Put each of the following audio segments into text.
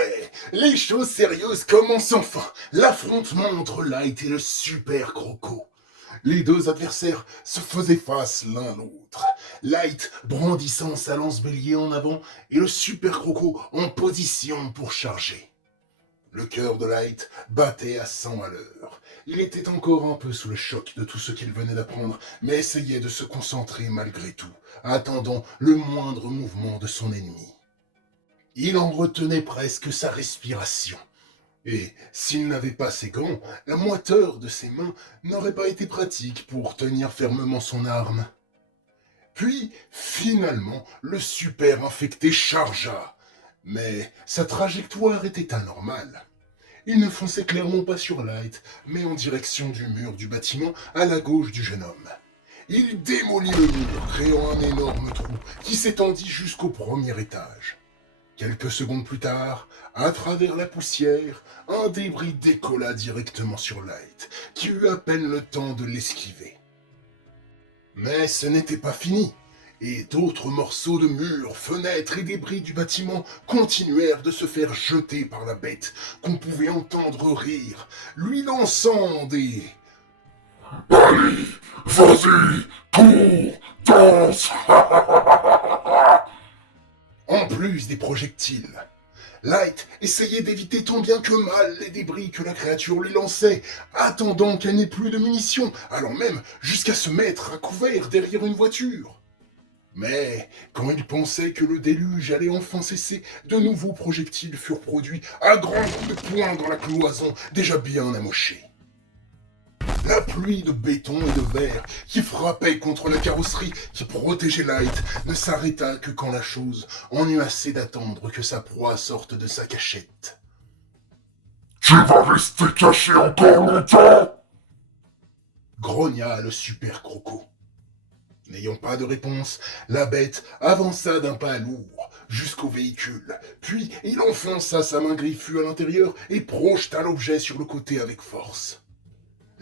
Ouais, les choses sérieuses commencent enfin. L'affrontement entre Light et le Super Croco. Les deux adversaires se faisaient face l'un l'autre. Light brandissant sa lance bélier en avant et le Super Croco en position pour charger. Le cœur de Light battait à 100 à l'heure. Il était encore un peu sous le choc de tout ce qu'il venait d'apprendre, mais essayait de se concentrer malgré tout, attendant le moindre mouvement de son ennemi. Il en retenait presque sa respiration. Et s'il n'avait pas ses gants, la moiteur de ses mains n'aurait pas été pratique pour tenir fermement son arme. Puis, finalement, le super infecté chargea. Mais sa trajectoire était anormale. Il ne fonçait clairement pas sur Light, mais en direction du mur du bâtiment à la gauche du jeune homme. Il démolit le mur, créant un énorme trou qui s'étendit jusqu'au premier étage. Quelques secondes plus tard, à travers la poussière, un débris décolla directement sur Light, qui eut à peine le temps de l'esquiver. Mais ce n'était pas fini, et d'autres morceaux de murs, fenêtres et débris du bâtiment continuèrent de se faire jeter par la bête, qu'on pouvait entendre rire, lui lançant des... Allez, vas-y, cours, danse. En plus des projectiles. Light essayait d'éviter tant bien que mal les débris que la créature lui lançait, attendant qu'elle n'ait plus de munitions, allant même jusqu'à se mettre à couvert derrière une voiture. Mais quand il pensait que le déluge allait enfin cesser, de nouveaux projectiles furent produits à grands coups de poing dans la cloison déjà bien amochée. La pluie de béton et de verre qui frappait contre la carrosserie qui protégeait Light ne s'arrêta que quand la chose en eut assez d'attendre que sa proie sorte de sa cachette. Tu vas rester caché encore longtemps? Grogna le super croco. N'ayant pas de réponse, la bête avança d'un pas lourd jusqu'au véhicule, puis il enfonça sa main griffue à l'intérieur et projeta l'objet sur le côté avec force.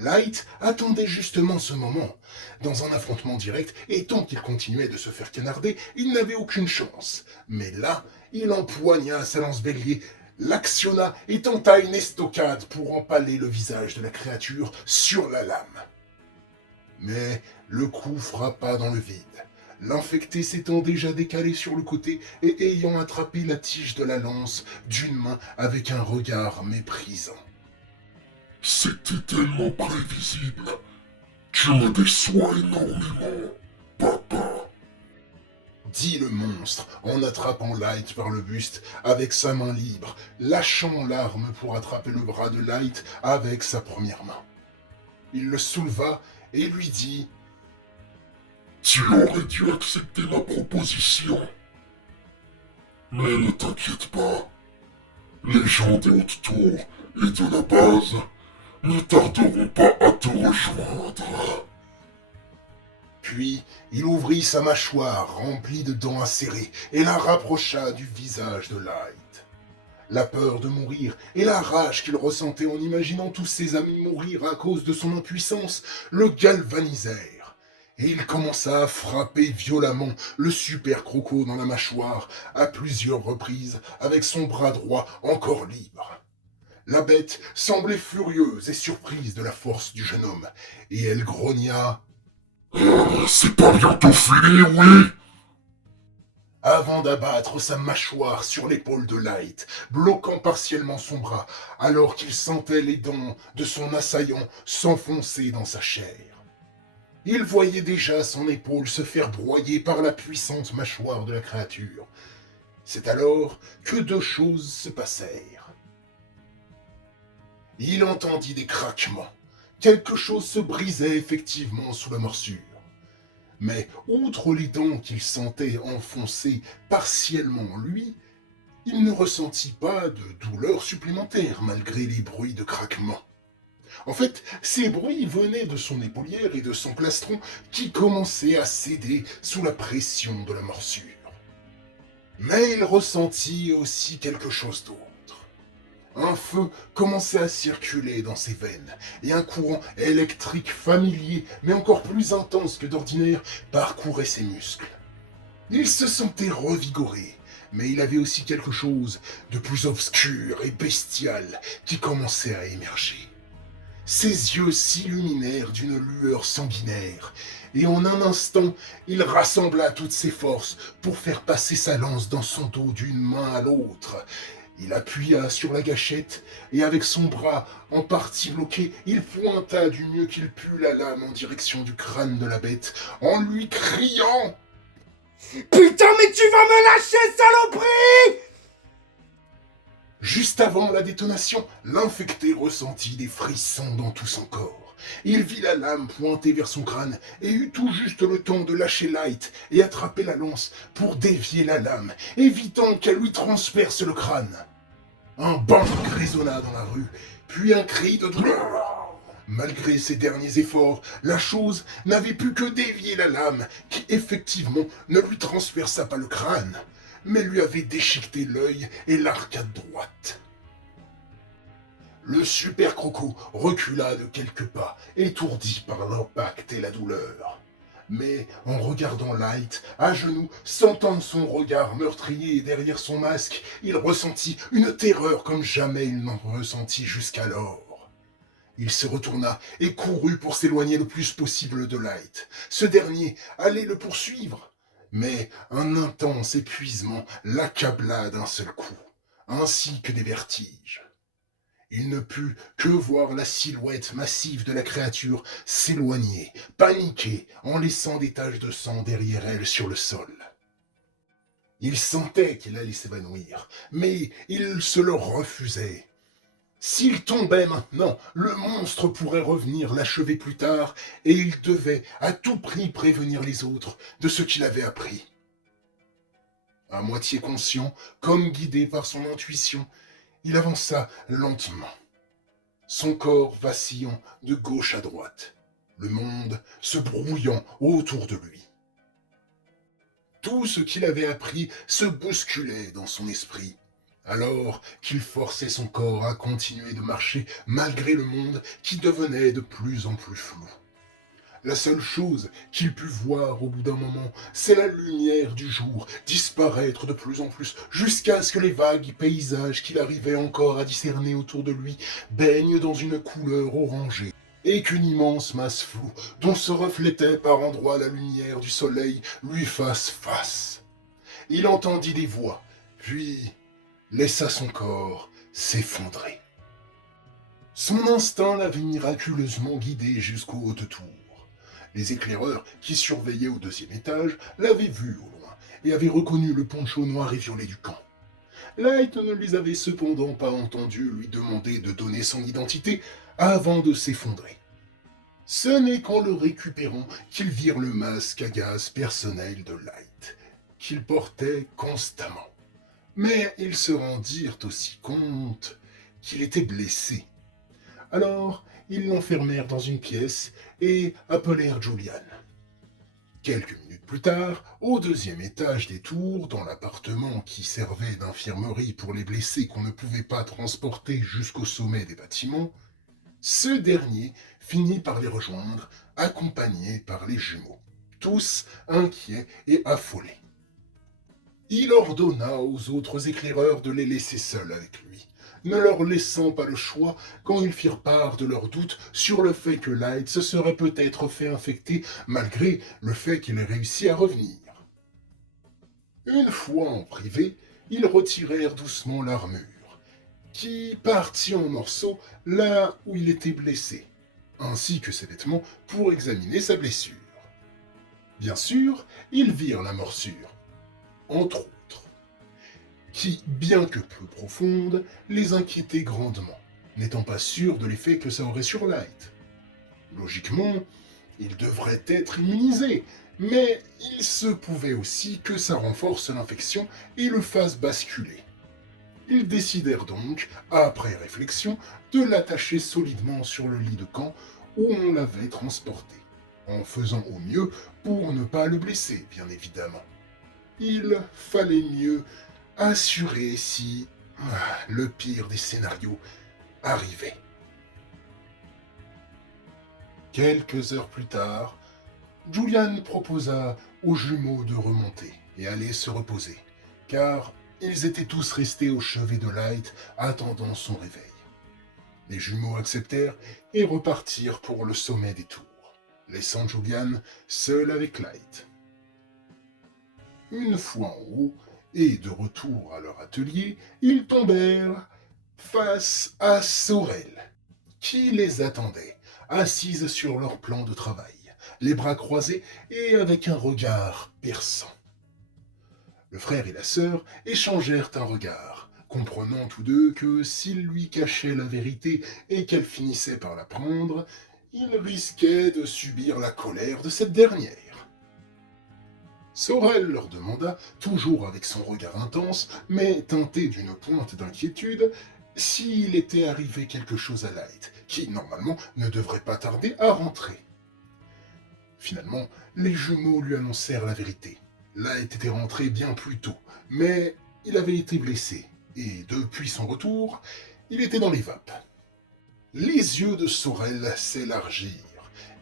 Light attendait justement ce moment. Dans un affrontement direct, et tant qu'il continuait de se faire canarder, il n'avait aucune chance. Mais là, il empoigna sa lance bélier, l'actionna et tenta une estocade pour empaler le visage de la créature sur la lame. Mais le coup frappa dans le vide. L'infecté s'étant déjà décalé sur le côté et ayant attrapé la tige de la lance d'une main avec un regard méprisant. C'était tellement prévisible. Tu me déçois énormément, papa. Dit le monstre en attrapant Light par le buste avec sa main libre, lâchant l'arme pour attraper le bras de Light avec sa première main. Il le souleva et lui dit « Tu aurais dû accepter ma proposition. Mais ne t'inquiète pas. Les gens des hautes tours et de la base ne tarderont pas à te rejoindre. » Puis, il ouvrit sa mâchoire remplie de dents acérées et la rapprocha du visage de Light. La peur de mourir et la rage qu'il ressentait en imaginant tous ses amis mourir à cause de son impuissance le galvanisèrent. Et il commença à frapper violemment le super croco dans la mâchoire à plusieurs reprises avec son bras droit encore libre. La bête semblait furieuse et surprise de la force du jeune homme, et elle grogna « C'est pas bientôt fini, oui ?» avant d'abattre sa mâchoire sur l'épaule de Light, bloquant partiellement son bras, alors qu'il sentait les dents de son assaillant s'enfoncer dans sa chair. Il voyait déjà son épaule se faire broyer par la puissante mâchoire de la créature. C'est alors que deux choses se passèrent. Il entendit des craquements. Quelque chose se brisait effectivement sous la morsure. Mais outre les dents qu'il sentait enfoncer partiellement en lui, il ne ressentit pas de douleur supplémentaire malgré les bruits de craquement. En fait, ces bruits venaient de son épaulière et de son plastron qui commençaient à céder sous la pression de la morsure. Mais il ressentit aussi quelque chose d'autre. Un feu commençait à circuler dans ses veines, et un courant électrique familier, mais encore plus intense que d'ordinaire, parcourait ses muscles. Il se sentait revigoré, Mais il avait aussi quelque chose de plus obscur et bestial qui commençait à émerger. Ses yeux s'illuminèrent d'une lueur sanguinaire, et en un instant, il rassembla toutes ses forces pour faire passer sa lance dans son dos d'une main à l'autre. Il appuya sur la gâchette, et avec son bras en partie bloqué, il pointa du mieux qu'il put la lame en direction du crâne de la bête, en lui criant « Putain, mais tu vas me lâcher, saloperie !» Juste avant la détonation, l'infecté ressentit des frissons dans tout son corps. Il vit la lame pointer vers son crâne et eut tout juste le temps de lâcher Light et attraper la lance pour dévier la lame, évitant qu'elle lui transperce le crâne. Un bang résonna dans la rue, puis un cri de douleur. Malgré ses derniers efforts, la chose n'avait pu que dévier la lame, qui effectivement ne lui transperça pas le crâne, mais lui avait déchiqueté l'œil et l'arcade droite. Le super croco recula de quelques pas, étourdi par l'impact et la douleur. Mais en regardant Light, à genoux, sentant son regard meurtrier derrière son masque, il ressentit une terreur comme jamais il n'en ressentit jusqu'alors. Il se retourna et courut pour s'éloigner le plus possible de Light. Ce dernier allait le poursuivre. Mais un intense épuisement l'accabla d'un seul coup, ainsi que des vertiges. Il ne put que voir la silhouette massive de la créature s'éloigner, paniquer, en laissant des taches de sang derrière elle sur le sol. Il sentait qu'il allait s'évanouir, mais il se le refusait. S'il tombait maintenant, le monstre pourrait revenir l'achever plus tard, et il devait à tout prix prévenir les autres de ce qu'il avait appris. À moitié conscient, comme guidé par son intuition, il avança lentement, son corps vacillant de gauche à droite, le monde se brouillant autour de lui. Tout ce qu'il avait appris se bousculait dans son esprit, alors qu'il forçait son corps à continuer de marcher malgré le monde qui devenait de plus en plus flou. La seule chose qu'il put voir au bout d'un moment, c'est la lumière du jour disparaître de plus en plus, jusqu'à ce que les vagues paysages qu'il arrivait encore à discerner autour de lui baignent dans une couleur orangée, et qu'une immense masse floue, dont se reflétait par endroits la lumière du soleil, lui fasse face. Il entendit des voix, puis laissa son corps s'effondrer. Son instinct l'avait miraculeusement guidé jusqu'aux hautes tours. Les éclaireurs qui surveillaient au deuxième étage l'avaient vu au loin et avaient reconnu le poncho noir et violet du camp. Light ne les avait cependant pas entendus lui demander de donner son identité avant de s'effondrer. Ce n'est qu'en le récupérant qu'ils virent le masque à gaz personnel de Light, qu'il portait constamment. Mais ils se rendirent aussi compte qu'il était blessé. Alors, ils l'enfermèrent dans une pièce et appelèrent Julian. Quelques minutes plus tard, au deuxième étage des tours, dans l'appartement qui servait d'infirmerie pour les blessés qu'on ne pouvait pas transporter jusqu'au sommet des bâtiments, ce dernier finit par les rejoindre, accompagné par les jumeaux, tous inquiets et affolés. Il ordonna aux autres éclaireurs de les laisser seuls avec lui, ne leur laissant pas le choix quand ils firent part de leurs doutes sur le fait que Light se serait peut-être fait infecter malgré le fait qu'il ait réussi à revenir. Une fois en privé, ils retirèrent doucement l'armure, qui partit en morceaux là où il était blessé, ainsi que ses vêtements pour examiner sa blessure. Bien sûr, ils virent la morsure, entre autres, qui, bien que peu profonde, les inquiétait grandement, n'étant pas sûr de l'effet que ça aurait sur Light. Logiquement, il devrait être immunisé, mais il se pouvait aussi que ça renforce l'infection et le fasse basculer. Ils décidèrent donc, après réflexion, de l'attacher solidement sur le lit de camp où on l'avait transporté, en faisant au mieux pour ne pas le blesser, bien évidemment. Il fallait mieux assurer si le pire des scénarios arrivait. Quelques heures plus tard, Julian proposa aux jumeaux de remonter et aller se reposer, car ils étaient tous restés au chevet de Light, attendant son réveil. Les jumeaux acceptèrent et repartirent pour le sommet des tours, laissant Julian seul avec Light. Une fois en haut, et de retour à leur atelier, ils tombèrent face à Sorel, qui les attendait, assise sur leur plan de travail, les bras croisés et avec un regard perçant. Le frère et la sœur échangèrent un regard, comprenant tous deux que s'ils lui cachaient la vérité et qu'elle finissait par l'apprendre, ils risquaient de subir la colère de cette dernière. Sorel leur demanda, toujours avec son regard intense, mais teinté d'une pointe d'inquiétude, s'il était arrivé quelque chose à Light, qui, normalement, ne devrait pas tarder à rentrer. Finalement, les jumeaux lui annoncèrent la vérité. Light était rentré bien plus tôt, mais il avait été blessé, et depuis son retour, il était dans les vapes. Les yeux de Sorel s'élargirent,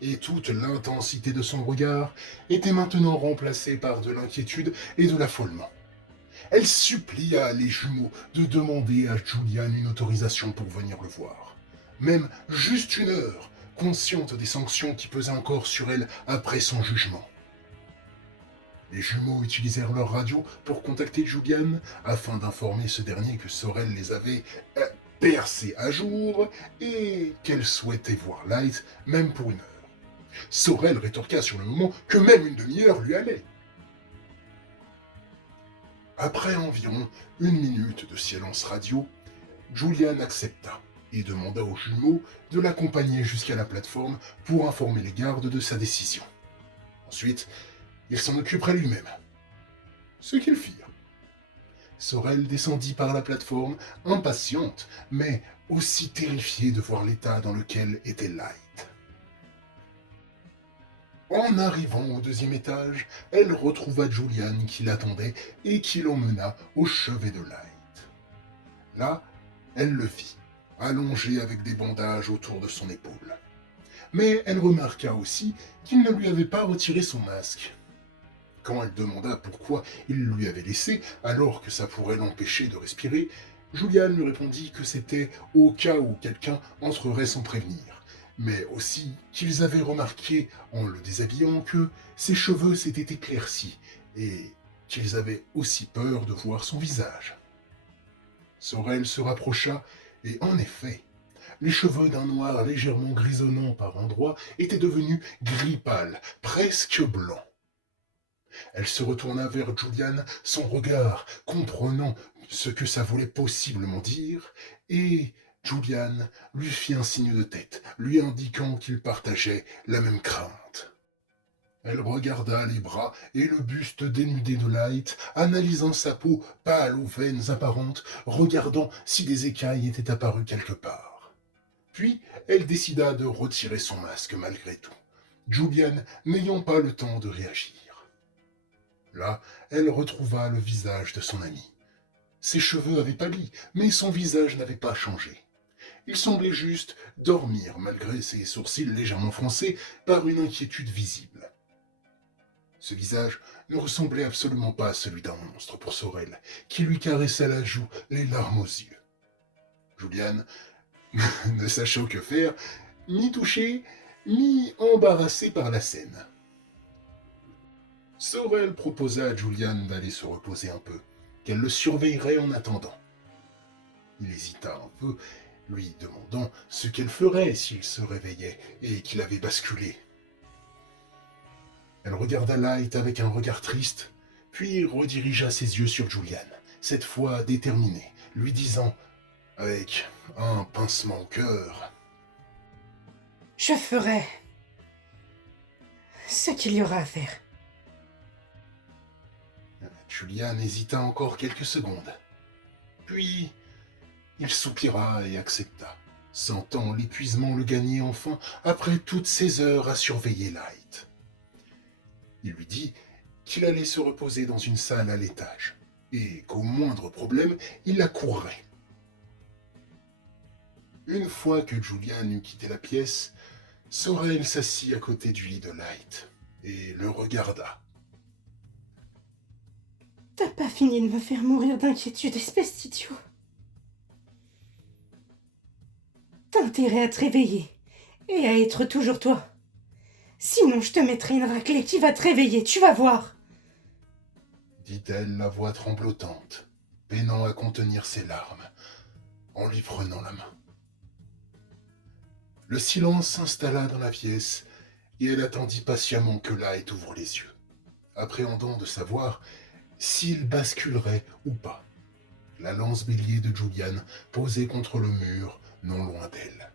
et toute l'intensité de son regard était maintenant remplacée par de l'inquiétude et de l'affolement. Elle supplia les jumeaux de demander à Julian une autorisation pour venir le voir. Même juste 1 heure, consciente des sanctions qui pesaient encore sur elle après son jugement. Les jumeaux utilisèrent leur radio pour contacter Julian afin d'informer ce dernier que Sorel les avait percés à jour et qu'elle souhaitait voir Light même pour 1 heure. Sorel rétorqua sur le moment que même 1 demi-heure lui allait. Après environ 1 minute de silence radio, Julian accepta et demanda aux jumeaux de l'accompagner jusqu'à la plateforme pour informer les gardes de sa décision. Ensuite, il s'en occuperait lui-même. Ce qu'ils firent. Sorel descendit par la plateforme, impatiente, mais aussi terrifiée de voir l'état dans lequel était Light. En arrivant au 2e étage, elle retrouva Julian qui l'attendait et qui l'emmena au chevet de Light. Là, elle le vit, allongé avec des bandages autour de son épaule. Mais elle remarqua aussi qu'il ne lui avait pas retiré son masque. Quand elle demanda pourquoi il le lui avait laissé, alors que ça pourrait l'empêcher de respirer, Julian lui répondit que c'était au cas où quelqu'un entrerait sans prévenir, mais aussi qu'ils avaient remarqué en le déshabillant que ses cheveux s'étaient éclaircis et qu'ils avaient aussi peur de voir son visage. Sorel se rapprocha et en effet, les cheveux d'un noir légèrement grisonnant par endroits étaient devenus gris pâle, presque blanc. Elle se retourna vers Julian, son regard comprenant ce que ça voulait possiblement dire, et Julian lui fit un signe de tête, lui indiquant qu'ils partageaient la même crainte. Elle regarda les bras et le buste dénudé de Light, analysant sa peau pâle aux veines apparentes, regardant si des écailles étaient apparues quelque part. Puis, elle décida de retirer son masque malgré tout, Julian n'ayant pas le temps de réagir. Là, elle retrouva le visage de son ami. Ses cheveux avaient pâli, mais son visage n'avait pas changé. Il semblait juste dormir malgré ses sourcils légèrement froncés par une inquiétude visible. Ce visage ne ressemblait absolument pas à celui d'un monstre pour Sorel, qui lui caressa la joue, les larmes aux yeux. Julian, ne sachant que faire, mi-touché, mi-embarrassé par la scène. Sorel proposa à Julian d'aller se reposer un peu, qu'elle le surveillerait en attendant. Il hésita un peu, lui demandant ce qu'elle ferait s'il se réveillait et qu'il avait basculé. Elle regarda Light avec un regard triste, puis redirigea ses yeux sur Julian, cette fois déterminée, lui disant, avec un pincement au cœur, « Je ferai ce qu'il y aura à faire. » Julian hésita encore quelques secondes. Puis, il soupira et accepta, sentant l'épuisement le gagner enfin après toutes ces heures à surveiller Light. Il lui dit qu'il allait se reposer dans une salle à l'étage, et qu'au moindre problème, il la courrait. Une fois que Julian eut quitté la pièce, Sorel s'assit à côté du lit de Light, et le regarda. T'as pas fini de me faire mourir d'inquiétude, espèce d'idiot. T'as intérêt à te réveiller et à être toujours toi. Sinon, je te mettrai une raclée qui va te réveiller, tu vas voir. Dit-elle, la voix tremblotante, peinant à contenir ses larmes, en lui prenant la main. Le silence s'installa dans la pièce, et elle attendit patiemment que Light ouvre les yeux, appréhendant de savoir s'il basculerait ou pas, la lance bélier de Julian posée contre le mur non loin d'elle.